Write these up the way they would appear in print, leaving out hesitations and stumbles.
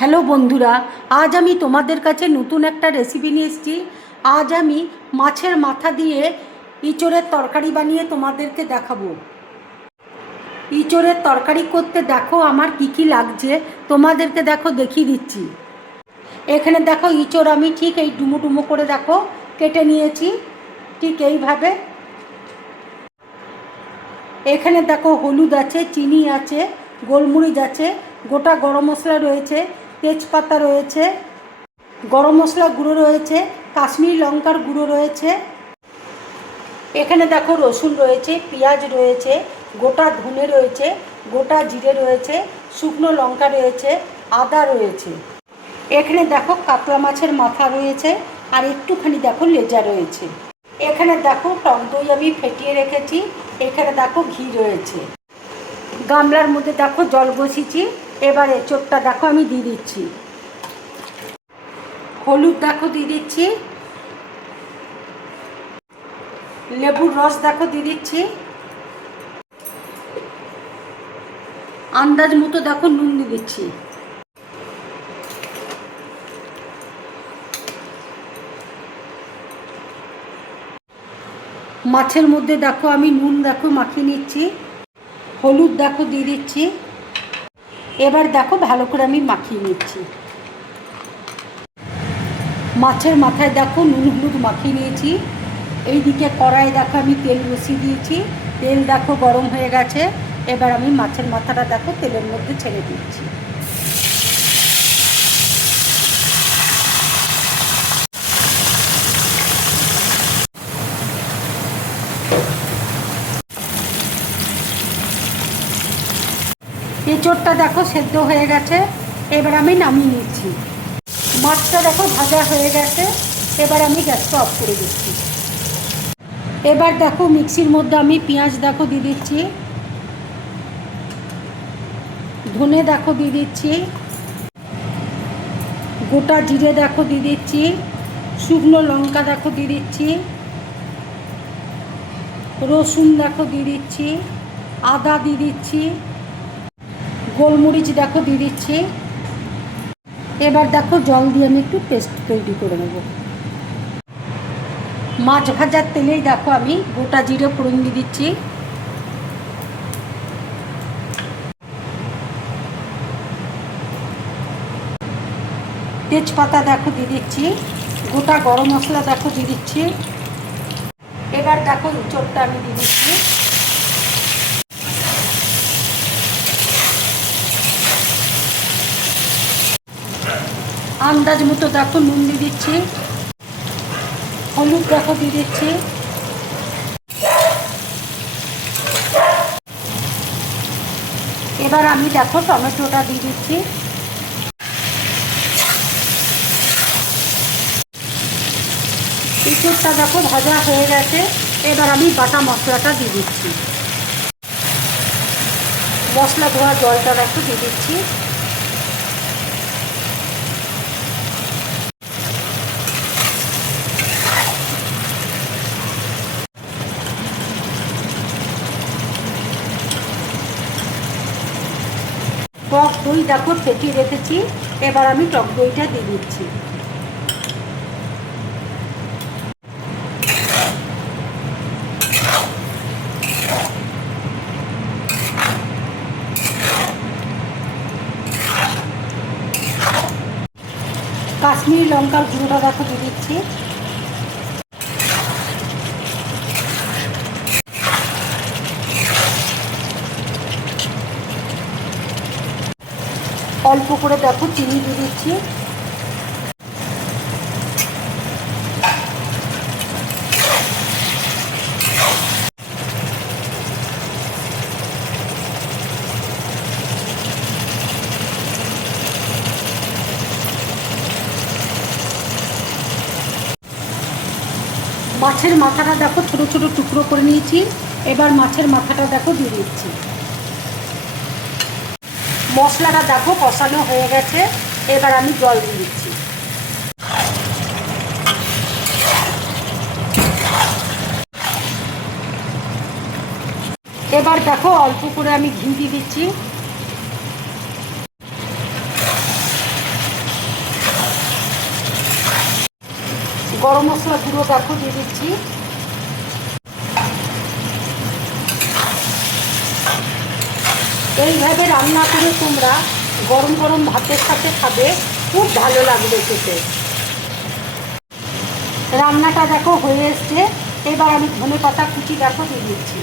Hello বন্ধুরা, আজ আমি তোমাদের কাছে নতুন একটা রেসিপি নিয়ে এসেছি। আজ আমি মাছের মাথা দিয়ে ইঁচড়ের তরকারি বানিয়ে তোমাদেরকে দেখাবো। ইঁচড়ের তরকারি করতে দেখো আমার কি কি লাগছে, তোমাদেরকে দেখো দেখিয়ে দিচ্ছি। এখানে দেখো ইঁচড় আমি ঠিক এই ডুমো ডুমো করে দেখো কেটে নিয়েছি, ঠিক এইভাবে। এখানে দেখো হলুদ আছে, চিনি আছে, গোলমরিচ আছে, গোটা গরম মশলা রয়েছে, তেজপাতা রয়েছে, গরম মশলা গুঁড়ো রয়েছে, কাশ্মীরি লঙ্কার গুঁড়ো রয়েছে। এখানে দেখো রসুন রয়েছে, পেঁয়াজ রয়েছে, গোটা ধনে রয়েছে, গোটা জিরে রয়েছে, শুকনো লঙ্কা রয়েছে, আদা রয়েছে। এখানে দেখো কাতলা মাছের মাথা রয়েছে, আর একটুখানি দেখো লেজা রয়েছে। এখানে দেখো টক দই আমি ফেটিয়ে রেখেছি। এখানে দেখো ঘি রয়েছে। গামলার মধ্যে দেখো জল বসিয়েছি। এবারে এঁচোড়টা দেখো আমি দিয়ে দিচ্ছি। হলুদ দেখো দিয়ে দিচ্ছি, লেবুর রস দেখো দিয়ে দিচ্ছি, আন্দাজ মতো দেখো নুন দিয়ে দিচ্ছি। মাছের মধ্যে দেখো আমি নুন দেখো মাখিয়ে নিচ্ছি, হলুদ দেখো দিয়ে দিচ্ছি। এবার দেখো ভালো করে আমি মাখিয়ে নিচ্ছি। মাছের মাথায় দেখো নুন হলুদ মাখিয়ে নিয়েছি। এইদিকে কড়াই দেখো আমি তেল বসিয়ে দিয়েছি, তেল দেখো গরম হয়ে গেছে। এবার আমি মাছের মাথাটা দেখো তেলের মধ্যে ছেড়ে দিচ্ছি। এঁচোড়টা দেখো সেদ্ধ হয়ে গেছে। এবার আমি নামিয়ে নিচ্ছি। মাছটা দেখো ভাজা হয়ে গেছে। এবার আমি গ্যাসটা অফ করে দিচ্ছি। এবার দেখো মিক্সির মধ্যে আমি পেঁয়াজ দেখো দিয়ে দিচ্ছি, ধনে দেখো দিয়ে দিচ্ছি, গোটা জিরে দেখো দিয়ে দিচ্ছি, শুকনো লঙ্কা দেখো দিয়ে দিচ্ছি, রসুন দেখো দিয়ে দিচ্ছি, আদা দিয়ে দিচ্ছি, গোলমরিচ দেখো দিয়ে দিচ্ছি। এবার দেখো জল দিয়ে আমি একটু পেস্ট তৈরি করে নেব। মাছ ভাজার তেলেই দেখো আমি গোটা জিরে ফোড়ন দিয়ে দিচ্ছি, তেজপাতা দেখো দিয়ে দিচ্ছি, গোটা গরম মশলা দেখো দিয়ে দিচ্ছি। এবার দেখো ইঁচড়টা আমি দিয়ে দিচ্ছি। আন্দাজ মতো দেখো নুন দিয়ে দিচ্ছি, হলুদ দেখো দিয়ে দিচ্ছি। এবার আমি দেখো টমেটোটা দিয়ে দিচ্ছি। ইঁচড়টা দেখো ভাজা হয়ে গেছে। এবার আমি বাটা মশলাটা দিয়ে দিচ্ছি। মশলা ধোয়া জলটা দেখো দিয়ে দিচ্ছি। টক দই দেখো ফেটিয়ে রেখেছি। এবার আমি টক দইটা দিয়ে দিচ্ছি। কাশ্মীরি লঙ্কার গুঁড়োটা দেখো দিয়ে দিচ্ছি। অল্প করে দেখো চিনি দিয়ে দিচ্ছি। মাছের মাথাটা দেখো ছোটো ছোটো টুকরো করে নিয়েছি। এবার মাছের মাথাটা দেখো দিয়ে দিচ্ছি। মশলাটা দেখো কষানো হয়ে গেছে। এবার আমি জল দিয়ে দিচ্ছি। এবার দেখো অল্প করে আমি ঘি দিয়ে দিচ্ছি। গরম মশলা গুঁড়ো দেখো দিয়ে দিচ্ছি। এইভাবে রান্না করে তোমরা গরম গরম ভাতের সাথে খাবে, খুব ভালো লাগবে খেতে। রান্নাটা দেখো হয়ে এসছে। এবার আমি ধনেপাতা কুচি দেখো দিয়ে দিচ্ছি।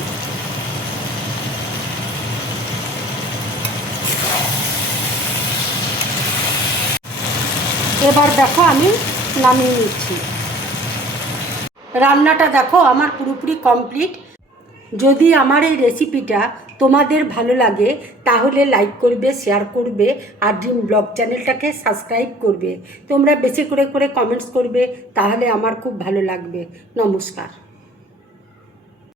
এবার দেখো আমি নামিয়ে নিচ্ছি। রান্নাটা দেখো আমার পুরোপুরি কমপ্লিট। যদি আমার এই রেসিপিটা তোমাদের ভালো লাগে তাহলে লাইক করবে, শেয়ার করবে আর ড্রিম ব্লগ চ্যানেলটাকে সাবস্ক্রাইব করবে। তোমরা বেশি করে কমেন্টস করবে, তাহলে আমার খুব ভালো লাগবে। নমস্কার।